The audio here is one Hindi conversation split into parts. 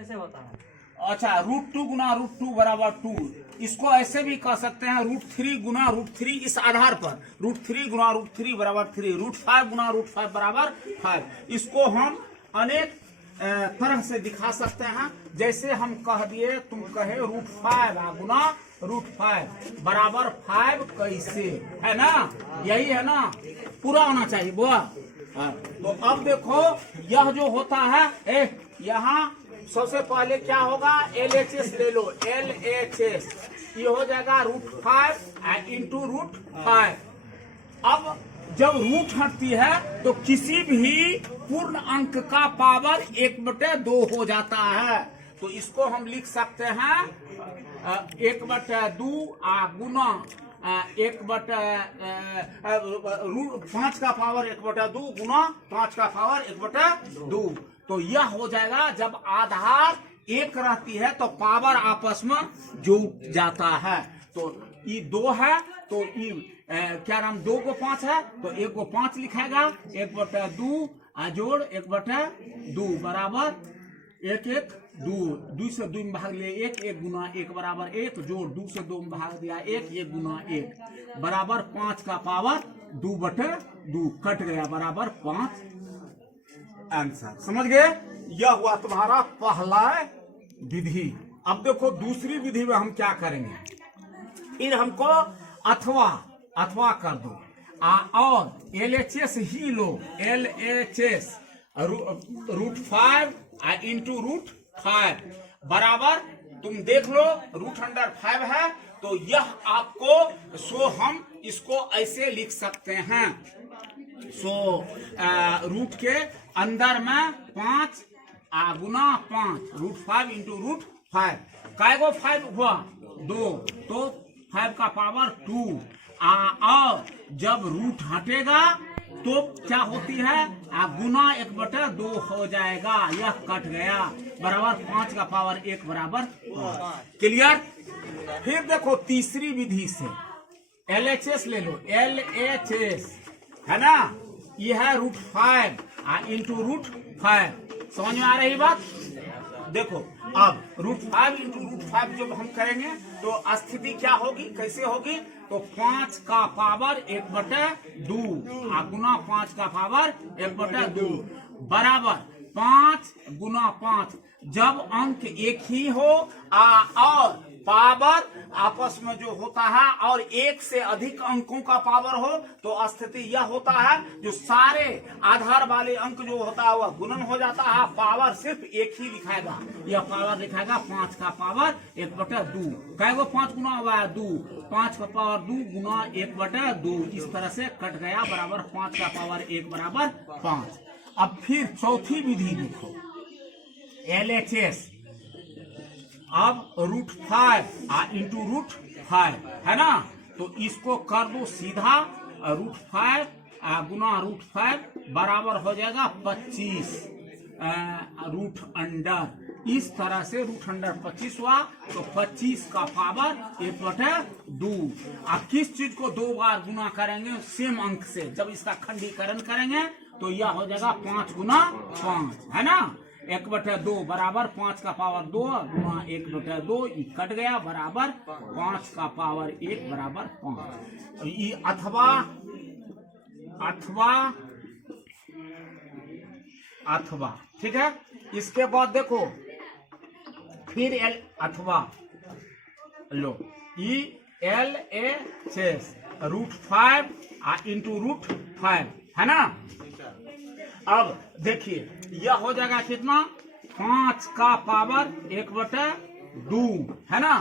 कैसे होता है? अच्छा, √2 गुना √2 बराबर 2। इसको ऐसे भी कह सकते हैं √3 गुना √3, इस आधार पर √3 गुना √3 बराबर 3, √5 गुना √5 बराबर 5। इसको हम अनेक तरह से दिखा सकते हैं। जैसे हम कह दिए, तुम कहे √5 गुना √5 बराबर 5 कैसे, है ना? यही है ना, पूरा होना चाहिए बुआ। तो अब देखो, यह जो होता है, यहाँ सबसे पहले क्या होगा, LHS ले लो, LHS ये हो जाएगा √5 इंटू √5। अब जब रूट हटती है तो किसी भी पूर्ण अंक का पावर 1/2 हो जाता है। तो इसको हम लिख सकते हैं 1/2 गुना 5 का पावर 1/2 गुना 5 का पावर 1/2। तो यह हो जाएगा, जब आधार एक रहती है तो पावर आपस में जुड़ जाता है। तो ये 2 है, तो ये क्या नाम, 2 को 5 है तो 1 को 5 लिखेगा, 1/2 जोड़ 1/2 बराबर 1 1 2, 2 से 2 में भाग लिया 1, 1 गुना 1 बराबर 1, जोड़ 2 से 2 में भाग दिया 1, 1 गुना 1 बराबर 5 का पावर 2/2 कट गया बराबर 5। आंसर समझ गए? यह हुआ तुम्हारा पहला विधि। अब देखो दूसरी विधि में हम क्या करेंगे, फिर हमको अथवा कर दो और LHS ही लो, LHS √5 इंटू √5 बराबर, तुम देख लो √5 है तो यह आपको, सो हम इसको ऐसे लिख सकते हैं, सो रूट के अंदर में 5 गुना 5, √5 इंटू √5, काय को 5 हुआ 2, तो 5 का पावर 2। और जब रूट हटेगा तो क्या होती है, गुना 1/2 हो जाएगा, यह कट गया बराबर 5 का पावर 1 बराबर 5। क्लियर? फिर देखो तीसरी विधि से LHS ले लो, LHS है ना, यह है √5 इंटू √5। समझ में आ रही बात? देखो अब √5 इंटू √5 जब हम करेंगे तो स्थिति क्या होगी, कैसे होगी, तो 5 का पावर 1/2 गुना 5 का पावर 1/2 बराबर 5 गुना 5। जब अंक एक ही हो और पावर आपस में जो होता है और एक से अधिक अंकों का पावर हो, तो स्थिति यह होता है, जो सारे आधार वाले अंक जो होता है वह गुणन हो जाता है, पावर सिर्फ एक ही लिखाएगा, यह पावर लिखाएगा 5 का पावर 1/2। कहेगा 5 गुना हुआ है 2, 5 का पावर 2 गुना 1/2, इस तरह से कट गया बराबर 5 का पावर 1 बराबर 5। अब फिर चौथी विधि देखो, LHS अब √5 इंटू √5 है ना, तो इसको कर दो सीधा, √5 गुना √5 बराबर हो जाएगा 25 √अंडर। इस तरह से √25 हुआ तो 25 का पावर 1/2। अब किस चीज को 2 बार गुना करेंगे सेम अंक से, जब इसका खंडीकरण करेंगे तो यह हो जाएगा 5 गुना 5, है ना, 1/2 बराबर 5 का पावर 2 गुना 1/2, कट गया बराबर 5 का पावर 1 बराबर 5। ये अथवा ठीक है। इसके बाद देखो फिर अथवा लो, LHS √5 इंटू √5 है ना। अब देखिए यह हो जाएगा कितना, 5 का पावर 1/2 है ना,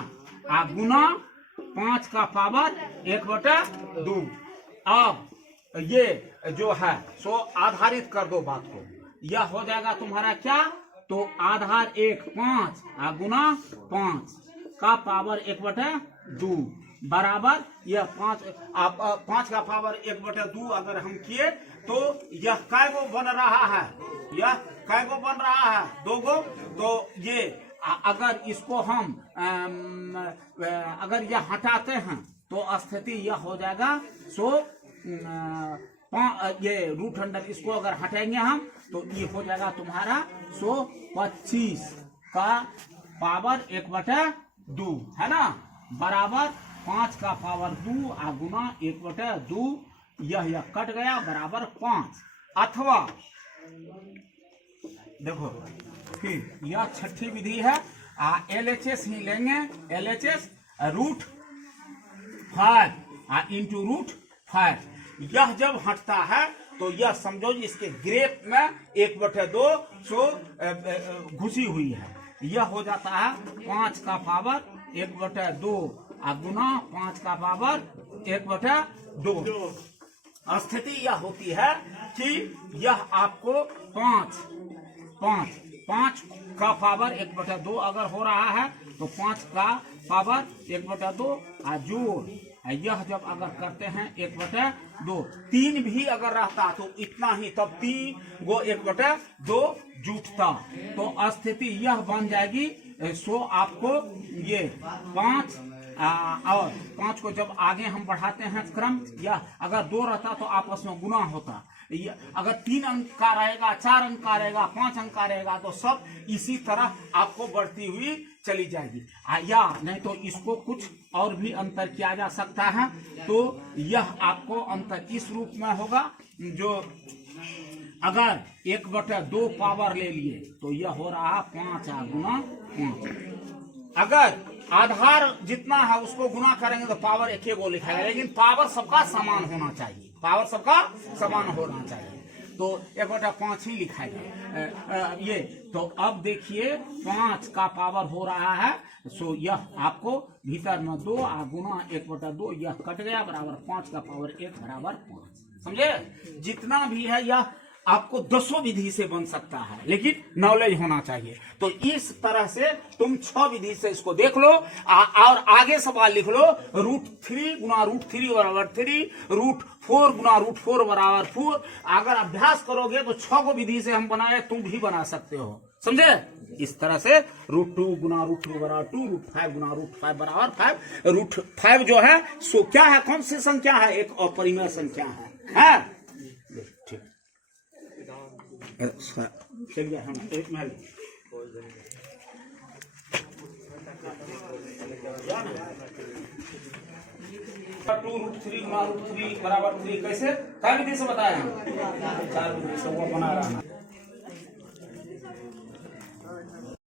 गुना 5 का पावर 1/2। अब ये जो है सो आधारित कर दो बात को, यह हो जाएगा तुम्हारा क्या, तो आधार 1 5 गुना 5 का पावर 1/2 बराबर यह 5 का पावर 1/2 अगर हम किए तो यह काय गो बन रहा है, यह काय गो बन रहा है, 2 गो। तो ये अगर इसको हम अगर यह हटाते हैं तो स्थिति यह हो जाएगा, सो ये √अंडर इसको अगर हटाएंगे हम तो ये हो जाएगा तुम्हारा 25 का पावर 1/2 है ना, बराबर 5 का पावर 2 आ गुना 1/2, यह कट गया बराबर 5। अथवा देखो फिर यह छठी विधि है, LHS ही लेंगे, LHS √5 इंटू √5। यह जब हटता है तो यह समझो इसके ग्रेप में 1/2 घुसी हुई है, यह हो जाता है 5 का पावर 1/2 गुना 5 का पावर 1/2। स्थिति यह होती है कि यह आपको 5 का पावर 1/2 अगर हो रहा है तो 5 का पावर 1/2 जोड़, यह जब अगर करते हैं 1/2, 3 भी अगर रहता तो इतना ही, तब 3 गो 1/2 जुटता, तो स्थिति यह बन जाएगी। सो आपको ये 5 और 5 को जब आगे हम बढ़ाते हैं क्रम, या अगर 2 रहता तो आपस में गुना होता, अगर 3 अंक का रहेगा, 4 अंक का रहेगा, 5 अंक का रहेगा, तो सब इसी तरह आपको बढ़ती हुई चली जाएगी। या नहीं तो इसको कुछ और भी अंतर किया जा सकता है, तो यह आपको अंतर इस रूप में होगा, जो अगर 1/2 पावर ले लिए तो यह हो रहा 5 गुना 5। अगर आधार जितना है उसको गुना करेंगे तो पावर 1 गो लिखाएगा, लेकिन पावर सबका समान होना चाहिए, पावर सबका समान होना चाहिए, तो 1/5 ही लिखाएगा ये। तो अब देखिए 5 का पावर हो रहा है, सो यह आपको भीतर में 2 गुना 1/2, यह कट गया बराबर 5 का पावर 1 बराबर 5। समझे? जितना भी है यह आपको 10 विधि से बन सकता है, लेकिन नॉलेज होना चाहिए। तो इस तरह से तुम 6 विधि से इसको देख लो, और आगे सवाल लिख लो, √3 गुना √3 बराबर 3, √4 गुना √4 बराबर 4। अगर अभ्यास करोगे तो 6 को विधि से हम बनाए, तुम भी बना सकते हो। समझे? इस तरह से √2 गुना √2 बराबर 2, √5 गुना √5 बराबर 5। √5 जो है सो क्या है, कौन सी संख्या है? एक अपरिमेय संख्या है। चलिए हम एक महल 2 √3 गुना √3 बराबर 3 कैसे? क्या विधि से बताया? 4 विधि से वो बना रहा है।